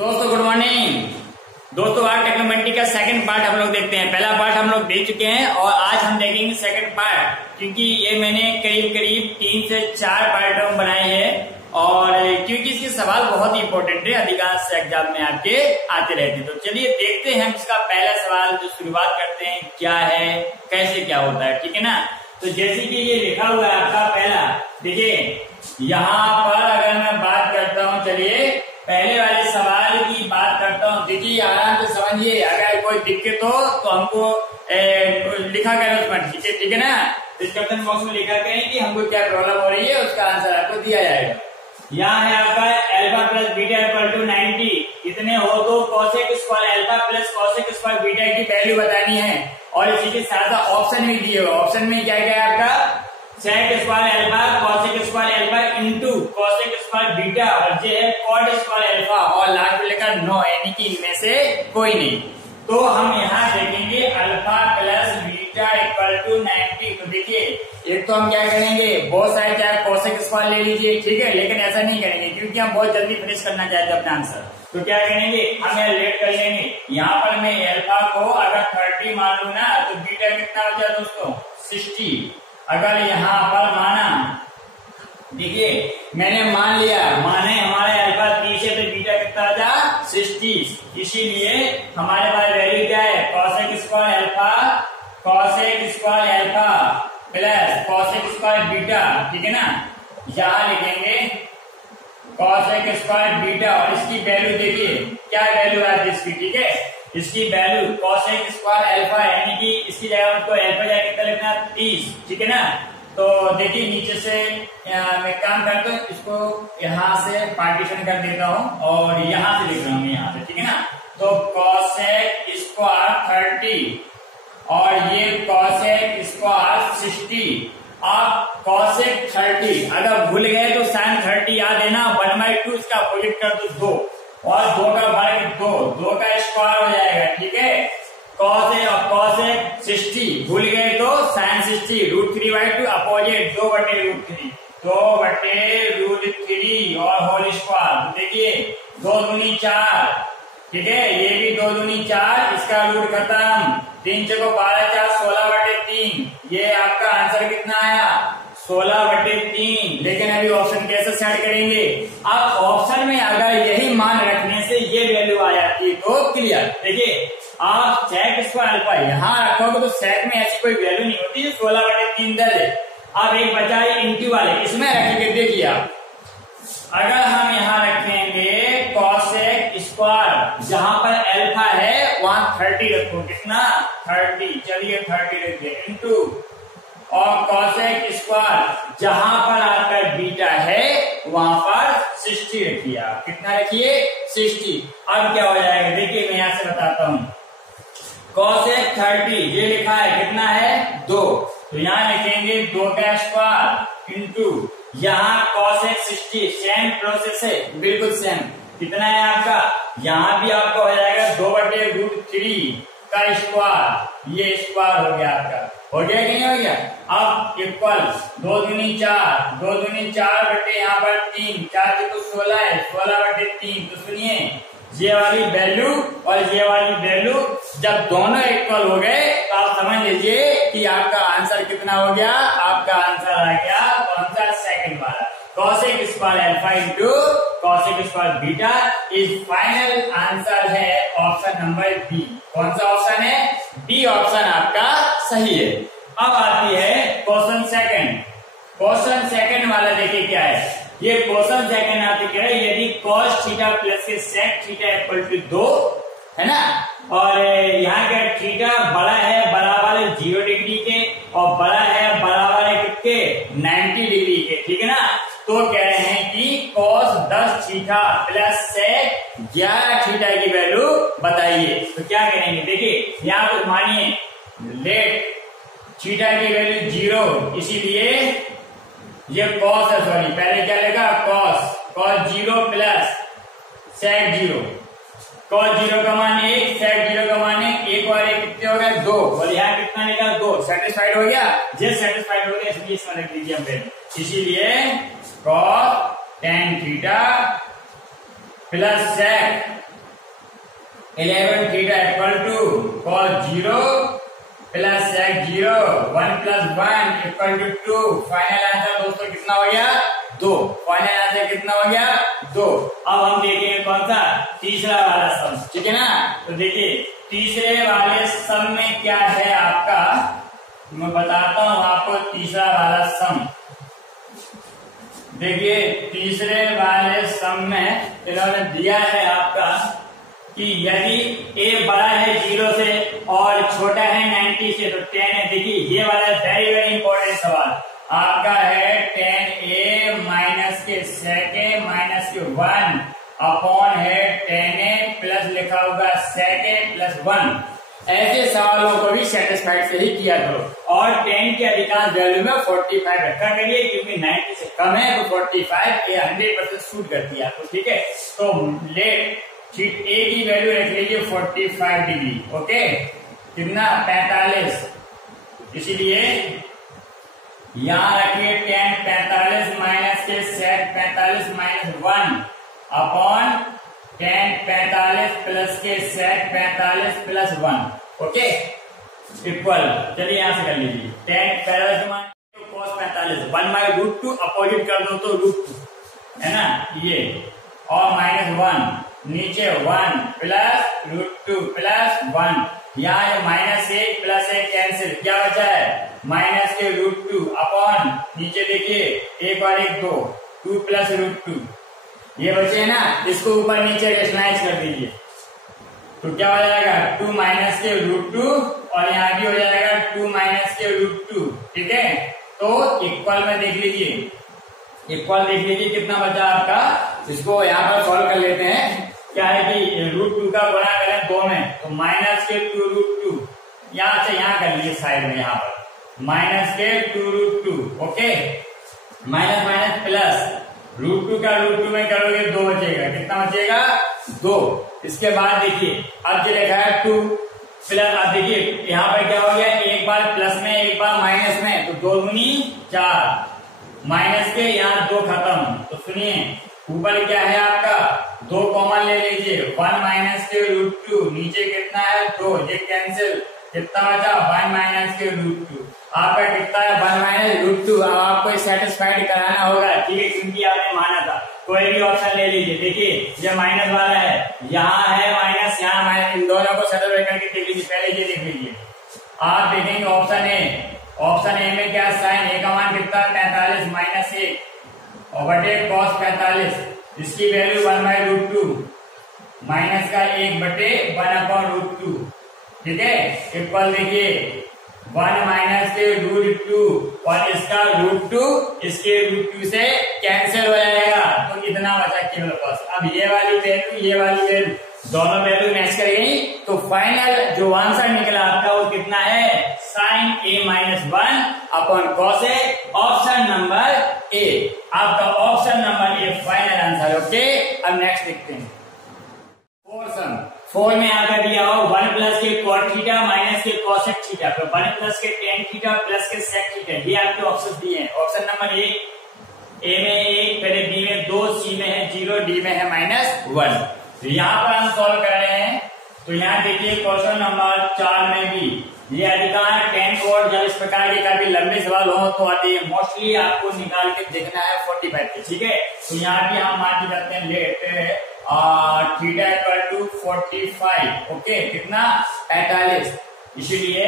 दोस्तों good morning. दोस्तों आज टेक्नोमेंट्री का सेकंड पार्ट हम लोग देखते हैं। पहला पार्ट हम लोग देख चुके हैं और आज हम देखेंगे सेकंड पार्ट, क्योंकि ये मैंने करीब करीब 3 से 4 पार्टों में बनाए हैं और क्योंकि इसके सवाल बहुत ही इंपॉर्टेंट है, अधिकांश एग्जाम में आपके आते रहते हैं। तो चलिए देखते हैं हम इसका पहला सवाल जो शुरुआत करते हैं क्या है, कैसे क्या होता है, ठीक है ना। तो जैसे कि ये लिखा हुआ है आपका पहला, देखिए यहाँ पर अगर मैं बात करता हूँ, चलिए पहले वाले सवाल की बात करता हूँ। देखिए आराम से समझिए, अगर कोई दिक्कत हो तो हमको लिखा करें उसमें, ठीक है ना। डिस्क्रिप्शन बॉक्स में लिखा करें कि हमको क्या प्रॉब्लम हो रही है, उसका आंसर आपको दिया जाएगा। यहाँ है आपका alpha plus beta equal to 90 इतने हो तो cosec square alpha plus cosec square beta की वैल्यू बतानी है। और इसी के साथ ऑप्शन भी दिए हुए, ऑप्शन में क्या क्या है आपका sec square alpha cosec square alpha into cosec square beta और ये है कॉट स्क्वायर अल्फा और लास्ट में लिखा नो, यानी कि इनमें से कोई नहीं। तो हम यहाँ देखेंगे alpha plus beta equal to 90। तो देखिए एक तो हम क्या करेंगे, बहुत सारे चाहे कॉसेक स्क्वायर ले लीजिए, ठीक है, लेकिन ऐसा नहीं करेंगे क्योंकि हम बहुत जल्दी फिनिश करना चाहते हैं अपना आंसर। तो क्या करेंगे, हम यहाँ लेट कर लेंगे। यहाँ पर मैं अल्फा को अगर 30 मान लू ना तो बीटा कितना हो जाए दोस्तों 60। अगर यहाँ पर माना, देखिए मैंने मान लिया, माने हमारे अल्फा 30 है तो बीटा कितना आ जा 60। इसीलिए हमारे पास वैल्यू क्या है, cosec square alpha plus cosec square beta, ठीक है ना। यहाँ लिखेंगे कॉसेक स्क्वायर बीटा और इसकी वैल्यू देखिए क्या वैल्यू आती है इसकी, ठीक है। इसकी वैल्यू कॉसेक स्क्वायर अल्फा, यानी कि इसकी जगह उसको अल्फा जाए कितना लिखना 30, ठीक है ना। तो देखिए नीचे से मैं काम करता हूँ, इसको यहाँ से पार्टीशन कर देता हूँ और यहाँ से लिख रहा हूँ यहाँ से, ठीक है ना। तो कॉसेक स्क्वायर 30 और ये कॉसेक स्क्वायर 60। आप कॉसेक 30 अगर भूल गए तो साइन 30 याद है ना, 1/2 इसका अपोजिट कर दो 2 और 2 का वर्ग 2 का स्क्वायर हो जाएगा, ठीक है। कॉसेक 60 भूल गए तो साइन 60 √3/2 अपोजिट 2/√3 2/√3 और होल स्क्वायर। तो देखिए 2 दूनी 4, ठीक है, ये भी 2 दूनी 4, इसका रूट खत्म, 3 चौको 12 4 16/3। ये आपका आंसर कितना आया 16/3। लेकिन अभी ऑप्शन कैसे सेट करेंगे, अब ऑप्शन में अगर यही मान रखने से ये वैल्यू आ जाती है तो क्लियर। देखिए आप सेक स्क्वायर अल्फा यहाँ रखोगे तो सेक में ऐसी कोई वैल्यू नहीं होती, 16/3 दे दे। अब एक बचा है इंटू वाले, इसमें रखेंगे। देखिए आप अगर हम यहाँ रखेंगे कॉसेक स्क्वायर, जहां पर अल्फा है वहां 30 रखो, कितना 30, चलिए 30 रखिए इंटू और कॉसेक स्क्वायर जहां पर आपका बीटा है वहां पर 60 रखिए। आप कितना रखिए 60। अब क्या हो जाएगा, देखिए मैं यहां से बताता हूं। कॉसेक 30 ये लिखा है कितना है 2, तो यहाँ लिखेंगे 2 का स्क्वायर इंटू यहाँ कॉसेक 60, सेम प्रोसेस है, बिल्कुल सेम। कितना है आपका, यहाँ भी आपका हो जाएगा 2/√3 का स्क्वायर, ये स्क्वायर हो गया आपका, हो गया कि नहीं हो गया। अब इक्वल 2 दूनी 4, 2 दूनी 4 बटे यहाँ पर 3, 4 तो 16 है, 16/3। तो सुनिए ये वाली वैल्यू और ये वाली वैल्यू जब दोनों इक्वल हो गए तो आप समझ लीजिए कि आपका आंसर कितना हो गया, आपका आंसर आ गया कौन सा, सेकंड वाला, cosec square alpha into cosec square beta is final answer है ऑप्शन नंबर बी। कौन सा ऑप्शन है, बी ऑप्शन आपका सही है। अब आती है क्वेश्चन सेकंड। क्वेश्चन सेकंड वाला देखिए क्या है, ये क्वेश्चन सेकंड आते क्या है, यदि cos थीटा प्लस के sec थीटा इक्वल टू 2 है ना, और यहाँ का थीटा बड़ा है बराबर है 0 डिग्री के और बड़ा है बराबर है कितने 90 डिग्री के, ठीक है ना। तो कह रहे हैं कि cos 10 theta plus sec 11 theta की वैल्यू बताइए। तो क्या करेंगे, देखिए यहाँ पर मानिए लेट थीटा की वैल्यू 0, इसीलिए ये cos है, सॉरी पहले क्या लिखा cos 0 प्लस sec 0, cos 0 का मान 1, sec 0 का मान 1 और 1 कितने हो गए 2, और यहाँ कितना निकला 2, सेटिस्फाइड हो गया, ये सेटिस्फाइड हो गया, इसलिए इसमें रख दीजिए हम। इसीलिए cos tan theta plus sec 11 theta equal to cos 0 plus sec 0 1 plus 1 equal to 2। Final answer दोस्तों कितना हो गया? 2। फाइनल आंसर कितना हो गया? 2। अब हम देखेंगे कौन सा? तीसरा वाला सम, ठीक है ना। तो देखिए तीसरे वाले सम में क्या है आपका, मैं बताता हूं आपको तीसरा वाला सम। देखिए तीसरे वाले सम में इन्होंने दिया है आपका कि यदि a बड़ा है 0 से और छोटा है 90 से तो 10 है। देखिए ये वाला वेरी वेरी इंपॉर्टेंट सवाल आपका है 10a माइनस के sec a माइनस के 1 अपॉन है 10a प्लस लिखा होगा sec a प्लस 1। ऐसे सवालों को भी सेटिस्फाइड से ही किया करो और 10 के अधिकांश वैल्यू में 45 रखा करिए, क्योंकि 90 से कम है तो 45 ये 100% सूट करती है आपको, ठीक है। तो लेट शीट ए की वैल्यू रख लीजिए 45 डिग्री, ओके। कितना? 45। इसीलिए यहां रखिए 10 45 माइनस के sec 45 माइनस 1 अपॉन 10 45 प्लस के sec 45 प्लस 1, ओके इक्वल। चलिए यहां से कर लीजिए 10 45 तो cos 45 1 बाय रूट 2 अपोजिट कर दो तो रूट 2 है ना ये, और माइनस 1 नीचे 1 प्लस रूट 2 प्लस 1। यहाँ ये माइनस 1 प्लस 1 कैंसिल, क्या बचा है? माइनस के रूट 2 अपॉन नीचे देखिए 1 और 1 2 2 प्लस रूट 2 ये बचे ना, इसको ऊपर नीचे रेशनलाइज कर दीजिए तो क्या हो जाएगा 2 माइनस के रूट 2 और यहाँ भी हो जाएगा 2 माइनस के रूट 2, ठीक है। तो इक्वल में देख लीजिए, इक्वल देख लीजिए कितना बचा आपका। इसको यहाँ पर सॉल्व कर लेते हैं। क्या है कि रूट 2 का गुणा करें 2 में तो माइनस के 2 रूट 2, यहाँ से यहाँ कर लीजिए साइड में, यहाँ पर माइनस के 2 root 2, okay. Minus minus plus root 2 का रूट 2 में करोगे 2 बचेगा, कितना बचेगा? 2। इसके बाद देखिए अब जो लिखा है 2 प्लस, अब देखिए यहाँ पर क्या हो गया, एक बार प्लस में एक बार माइनस में तो 2 दूनी 4, माइनस के यहाँ 2 खत्म। तो सुनिए ऊपर क्या है आपका 2 कॉमन ले लीजिए, 1 माइनस के रूट 2 नीचे कितना है 2 ये कैंसिल, कितना बचा 1 माइनस के रूट 2 आपका कितना है 1 माइनस रूट 2। अब आपको सेटिस्फाइड कराना होगा, ठीक है, क्योंकि आपने माना था। कोई भी ऑप्शन ले लीजिए, देखिए ये माइनस वाला है, यहाँ है माइनस यहाँ माइनस, इन दोनों को सेटिस्फाइड करके देख लीजिए। पहले ये देख लीजिए, आप देखेंगे ऑप्शन ए, ऑप्शन ए में क्या साइन ए का मान कितना 45 माइनस 1 और बटे cos 45, इसकी वैल्यू 1 बाय रूट 2 माइनस का 1 बटे 1 अपॉन रूट 2, ठीक है इक्वल। देखिए 1 माइनस के रूट 2 और इसका रूट 2 इसके रूट 2 से कैंसिल हो जाएगा तो इतना बचा केवल cos। अब ये वाली वैल्यू दोनों वैल्यू मैच कर गई तो फाइनल जो आंसर निकला आपका वो कितना है sine A minus 1 upon cos A. Option number A आपका, option number A final answer, okay. अब नेक्स्ट देखते हैं 4 में आकर दिया हो 1 प्लस के कॉट थीटा माइनस के कॉसेक थीटा, तो 1 प्लस के टेन थीटा प्लस के सेक थीटा, ये आपके ऑप्शन दिए हैं। ऑप्शन नंबर ए में 1, पहले बी में 2, सी में है 0, डी में है -1। तो यहाँ पर हम सॉल्व कर रहे हैं तो यहाँ देखिए क्वेश्चन नंबर 4 में भी ये अधिकांश 10 कोड जब इस प्रकार के काफी लंबे सवाल हो तो आते हैं, मोस्टली आपको निकाल के देखना है 45 के, ठीक है। तो यहाँ भी हम मान के करते हैं let theta equal to 45, okay कितना 45। इसीलिए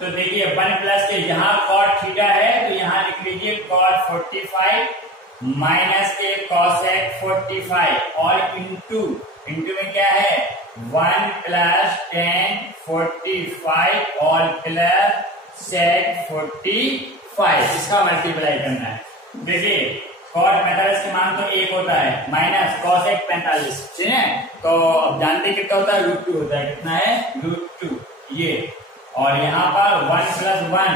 तो देखिए 1 प्लस के यहाँ कॉट थीटा है तो यहाँ लिख लीजिए कॉट 45 माइनस के कॉसेक 45 और इंटू में क्या है 1 प्लस 10 45 और प्लस सेक 45, इसका मल्टीप्लाई करना है। देखिए कॉट 45 के मान तो 1 होता है माइनस कॉसेक 45, ठीक है। तो अब जानते कितना होता है √2 होता है, कितना है √2 ये, और यहाँ पर 1 प्लस 1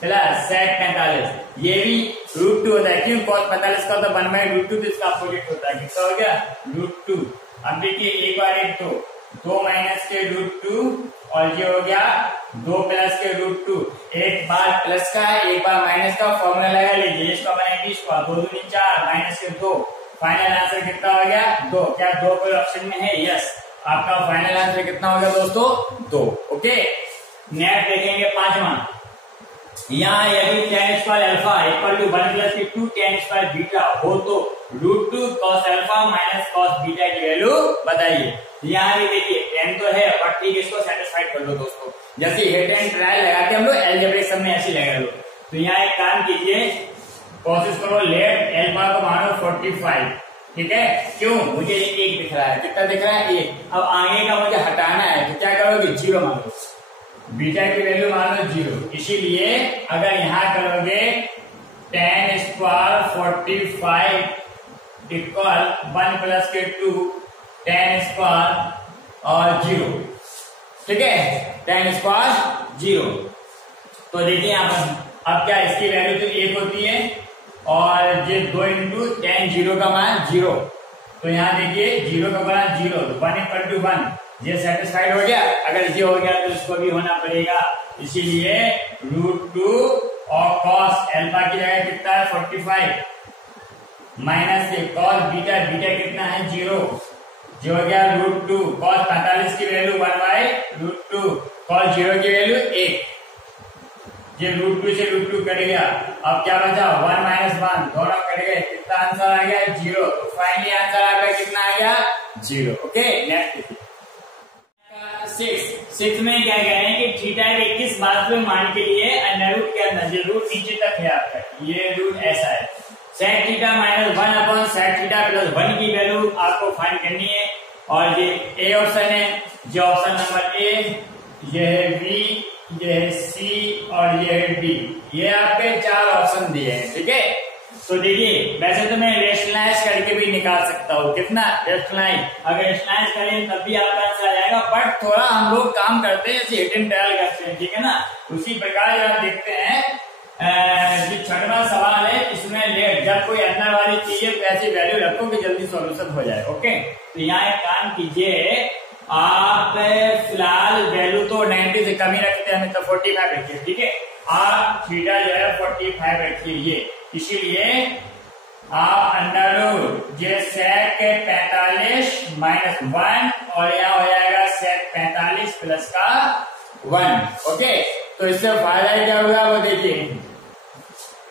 प्लस सेक 45 ये भी √2 होता है, क्यों cos 45 का होता है 1 बाय √2 तो इसका अपोजिट होता है, कितना हो गया √2। अब देखिए एक बार 1 2 माइनस के √2 और ये हो गया 2 प्लस के √2, एक बार प्लस का है एक बार माइनस का, फॉर्मूला लगा लीजिए, इसका बना 20 का 2 दूनी 4 माइनस के 2, फाइनल आंसर कितना हो गया 2। क्या 2 कोई ऑप्शन में है? यस। आपका फाइनल आंसर कितना होगा दोस्तों? 2। ओके, नेक्स्ट देखेंगे 5वां। यहाँ यदि tan square alpha equal to 1 plus 2 tan square beta हो तो √2 cos alpha minus cos beta की वैल्यू बताइए। यहाँ भी देखिए tan तो है बट ठीक इसको सेटिस्फाइड कर लो दोस्तों। जैसे हिट एंड ट्रायल लगाते हम लोग एल्जेब्रिक सम में ऐसे लगा लो। तो यहाँ एक काम कीजिए, कोशिश करो लेट अल्फा को मानो 45, ठीक है। क्यों? मुझे एक दिख रहा है, कितना दिख रहा है? 1। अब आगे का मुझे हटाना है तो क्या करोगे? 0 मान लो, बीटा की वैल्यू मान लो 0। इसीलिए अगर यहां करोगे tan स्क्वायर 45 इक्वल 1 प्लस के 2 tan स्क्वायर और 0, ठीक है, tan स्क्वायर 0। तो देखिए यहाँ पर अब क्या इसकी वैल्यू तो 1 होती है और ये 2 इंटू tan 0 का मान 0। तो यहाँ देखिए 0 का मान 0, तो 1 इक्वल टू 1, ये सेटिस्फाइड हो गया। अगर ये हो गया तो इसको भी होना पड़ेगा, इसीलिए √2 और cos अल्फा की जगह कितना है? 45 माइनस के cos बीटा, बीटा कितना है? 0, जो हो गया √2 cos 45 की वैल्यू 1/√2 cos 0 की वैल्यू 1। ये √2 से √2 कट गया, अब क्या बचा? 1 माइनस 1, दोनों कट गए, कितना आंसर आ गया? 0। तो फाइनली आंसर आ गया, कितना आ गया? 0। ओके, नेक्स्ट 6 में क्या कह रहे हैं कि थीटा के किस वास्तविक मान के लिए अंडर रूट के अंदर ये रूट नीचे तक है आपका, ये रूट ऐसा है। Sec theta minus 1 upon sec theta plus 1 की वैल्यू आपको फाइंड करनी है। और ये ए ऑप्शन है, ये ऑप्शन नंबर ए, ये है बी, ये है सी और ये है डी। ये आपके 4 ऑप्शन दिए हैं, ठीक है। तो देखिए वैसे तो मैं रेशनलाइज करके भी निकाल सकता हूँ, कितना रेशनलाइज, अगर रेशनलाइज करें तब भी आपका आंसर आ जाएगा, बट थोड़ा हम लोग काम करते हैं जैसे हिट एंड ट्रायल करते हैं, ठीक है ना। उसी प्रकार जब आप देखते हैं जो 6वां सवाल है इसमें लेट, जब कोई अंदर वाली चीज है तो ऐसी वैल्यू रखो कि जल्दी सॉल्यूशन हो जाए। ओके, तो यहाँ एक काम कीजिए, आप फिलहाल वैल्यू तो 90 से कम ही रखते हैं, तो 45 रखिए, ठीक है। आप थीटा जो है 45 रखिए, ये इसीलिए आप अंडर रूट ये सेक 45 माइनस 1 और यहाँ हो जाएगा सेक 45 प्लस का 1। ओके, तो इससे फायदा क्या होगा वो देखिए,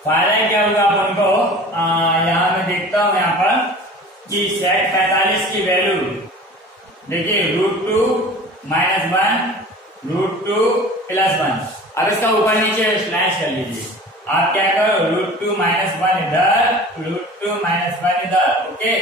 फायदा क्या होगा अपन को, यहाँ मैं देखता हूँ यहाँ पर कि सेक 45 की वैल्यू देखिए √2 माइनस 1 √2 प्लस 1। अब इसका ऊपर नीचे स्लैश कर लीजिए, आप क्या करो √2 माइनस 1 इधर, √2 माइनस 1 इधर। ओके,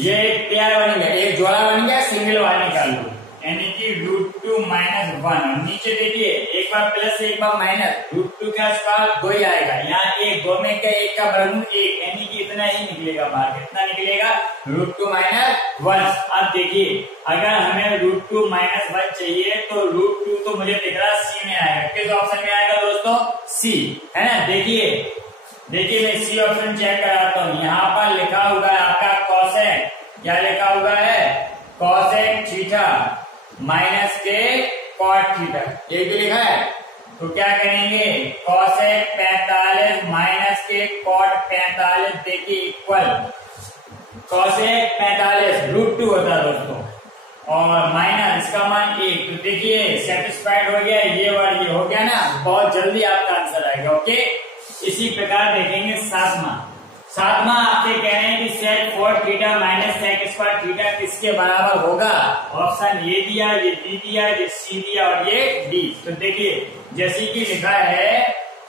ये एक पेयर बन गया, एक जोड़ा बन गया, सिंगल वाले निकाल लो, यानी कि √2 माइनस 1। नीचे देखिए एक बार प्लस एक बार माइनस, √2 का स्क्वायर 2 ही आएगा, यहाँ एक 2 में क्या, एक का वर्गमूल 1, यानी कि इतना ही निकलेगा बाहर। कितना निकलेगा? √2 माइनस 1। अब देखिए अगर हमें √2 माइनस 1 चाहिए तो √2 तो मुझे दिख रहा सी में आएगा। किस ऑप्शन में आएगा दोस्तों? सी, है ना। देखिए मैं सी ऑप्शन चेक कराता हूँ, यहाँ पर लिखा हुआ है आपका कॉसेक, क्या लिखा हुआ है? कॉसेक थीटा माइनस के कॉट थीटा, ये भी लिखा है। तो क्या करेंगे, कॉसेक 45 माइनस के कॉट 45 देखिए इक्वल कॉसेक 45 √2 होता है दोस्तों, और माइनस इसका मान 1। तो देखिए सेटिस्फाइड हो गया, ये और ये हो गया ना, बहुत जल्दी आपका आंसर आएगा। ओके, इसी प्रकार देखेंगे 7वां आपसे कह रहे हैं कि sec 4 theta minus sec square theta किसके बराबर होगा। ऑप्शन ए दिया, ये बी दिया, ये सी दिया और ये डी। तो देखिए जैसे कि लिखा है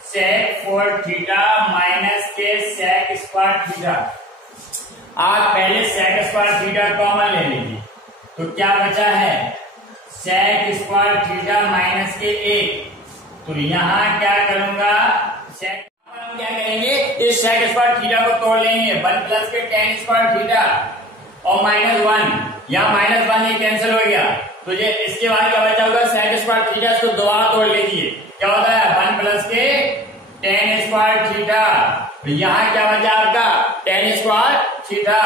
सेक 4 थीटा माइनस के सेक स्क्वायर थीटा, आप पहले सेक स्क्वायर थीटा कॉमन ले लीजिए, तो क्या बचा है? सेक स्क्वायर थीटा माइनस के 1। तो यहाँ क्या करूंगा, सेक क्या करेंगे, इस सेक स्क्वायर थीटा को तोड़ लेंगे, 1 प्लस के tan स्क्वायर थीटा और माइनस 1, यहाँ माइनस 1 ये कैंसिल हो गया, तो ये इसके बाद क्या बचा होगा, सेक स्क्वायर थीटा, इसको दोबारा तोड़ लीजिए, क्या होता है 1 प्लस के tan स्क्वायर थीटा। यहाँ क्या बचा आपका tan स्क्वायर थीटा,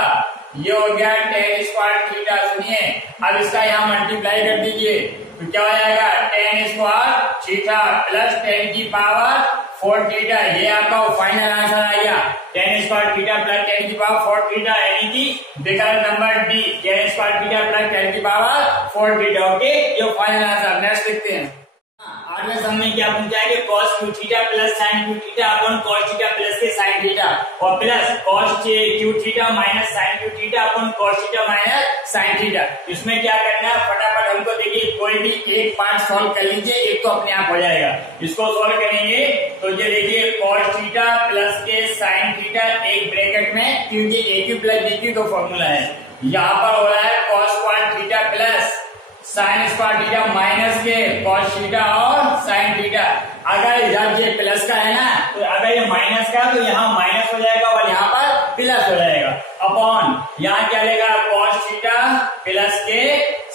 ये हो गया tan स्क्वायर थीटा। सुनिए अब इसका यहाँ मल्टीप्लाई कर दीजिए, तो क्या हो जाएगा tan स्क्वायर थीटा प्लस 10 की पावर 4 थीटा, ये आपका फाइनल आंसर आ गया। tan square theta plus tan की पावर 4 थीटा, यानी कि विकल्प number D tan square theta plus tan की पावर 4 थीटा। ओके, ये फाइनल आंसर। नेक्स्ट देखते हैं। आठवें सम में क्या पूछा है कि cos q theta plus sin q theta upon cos theta plus के sin थीटा, और plus cos q theta minus sin q theta upon cos theta minus sin theta. इसमें क्या करना है, फटाफट हमको देखिए कोई भी एक पार्ट सॉल्व कर लीजिए, एक तो अपने आप हो जाएगा। इसको सॉल्व करेंगे तो ये देखिए cos थीटा प्लस के sin थीटा एक ब्रैकेट में, क्योंकि AQ प्लस BQ का फॉर्मूला है। यहाँ पर हो रहा है cos square theta plus sine square theta minus के cos थीटा और साइन थीटा। अगर जब ये प्लस का है ना, तो अगर ये माइनस का तो यहाँ माइनस हो जाएगा और यहाँ पर प्लस हो जाएगा, अपॉन यहाँ क्या लेगा cos थीटा प्लस के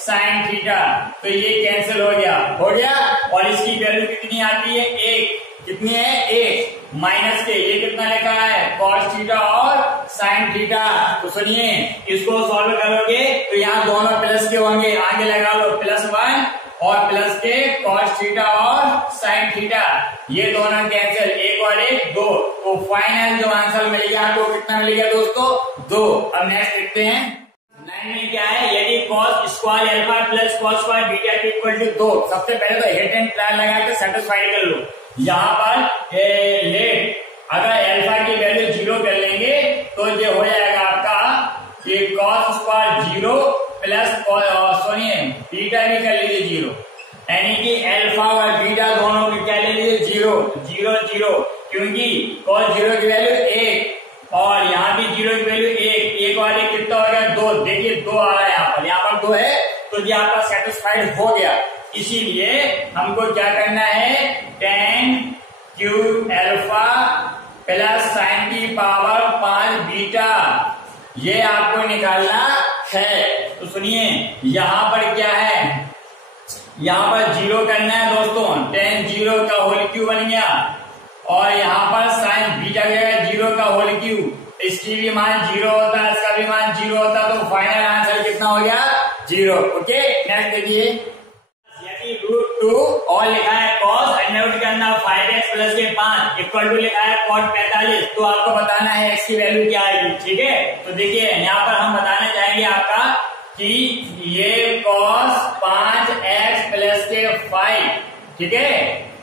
साइन थीटा। तो ये कैंसिल हो गया और इसकी वैल्यू कितनी आती है, 1। कितनी है, 1 माइनस के ये कितना लिखा है cos थीटा और साइन थीटा। तो सुनिए, इसको सॉल्व करोगे तो यहाँ दोनों प्लस के होंगे, आगे लगा लो +1 और प्लस के cos थीटा और साइन थीटा, ये दोनों कैंसिल, 1 और 1 2। तो फाइनल जो आंसर मिल गया आपको कितना मिल गया दोस्तों, 2। अब नेक्स्ट देखते हैं। 9 में क्या है, यदि cos square alpha plus cos square beta equal to 2। सबसे पहले तो हिट एंड ट्रायल लगा के सेटिस्फाइड कर लो। यहाँ पर लेट अगर अल्फा की वैल्यू 0 कर लेंगे तो ये हो जाएगा आपका ये cos स्क्वायर 0 प्लस सुनिए बीटा भी कर लीजिए 0, यानी कि अल्फा और बीटा दोनों की क्या ले लीजिए 0 0 0, क्योंकि cos 0 की वैल्यू 1 और यहाँ भी 0 की वैल्यू 1 और 1 कितना हो गया 2। देखिए 2 आ रहा है यहाँ पर 2 है, तो ये आपका सेटिस्फाइड हो गया। इसीलिए हमको क्या करना है, tan q alpha plus sign की पावर 5 बीटा, ये आपको निकालना है। तो सुनिए यहाँ पर क्या है, यहाँ पर 0 करना है दोस्तों, tan 0 का होल क्यूब बन गया, और यहाँ पर साइन बीटा का 0 का होल क्यूब, इसकी भी मान 0 होता है, इसका भी मान 0 होता है, तो फाइनल आंसर कितना हो गया 0। ओके, नेक्स्ट देखिए। √2 और लिखा है cos नोट करना 5x प्लस के 5 इक्वल टू लिखा है cot 45, तो आपको बताना है x की वैल्यू क्या आएगी। ठीक है, तो देखिए यहाँ पर हम बताना चाहेंगे आपका कि ये cos 5x प्लस के 5, ठीक है,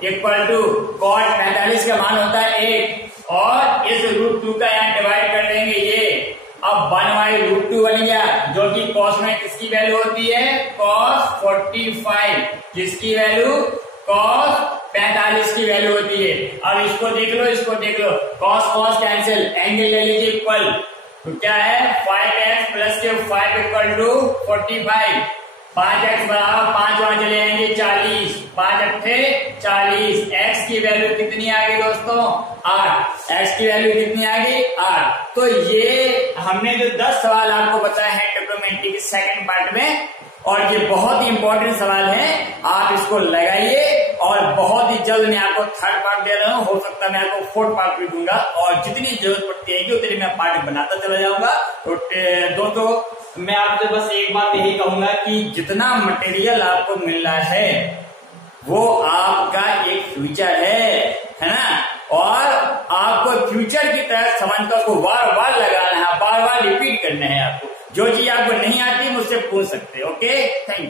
इक्वल टू cot 45 का मान होता है 1, और इस √2 का यहाँ डिवाइड कर देंगे ये, अब 1/√2 बन गया, जो कि cos में किसकी वैल्यू होती है cos 45, जिसकी वैल्यू cos 45 की वैल्यू होती है। अब इसको देख लो, इसको देख लो, cos कैंसिल, एंगल ले लीजिए इक्वल, तो क्या है 5x प्लस के 5 इक्वल टू 45, 5x बराबर 5 वहां चले जाएंगे 40, 5 अट्ठे 40, x की वैल्यू कितनी आ गई दोस्तों 8, x की वैल्यू कितनी आ गई 8। तो ये हमने जो 10 सवाल आपको बताए हैं ट्रिग्नोमेट्री के सेकंड पार्ट में, और ये बहुत ही इंपॉर्टेंट सवाल है, आप इसको लगाइए, और बहुत ही जल्द मैं आपको थर्ड पार्ट दे रहा हूँ, हो सकता है मैं आपको फोर्थ पार्ट भी दूंगा, और जितनी जरूरत पड़ती है उतनी मैं पार्ट बनाता चला जाऊंगा। तो दोस्तों मैं आपसे बस एक बात यही कहूंगा कि जितना मटेरियल आपको मिल रहा है वो आपका एक फ्यूचर है ना, और आपको फ्यूचर की तरह समझकर उसको बार बार लगाना है, बार बार रिपीट करना है। आपको जो चीज आपको नहीं आती मुझसे पूछ सकते हैं। Okay, thank you.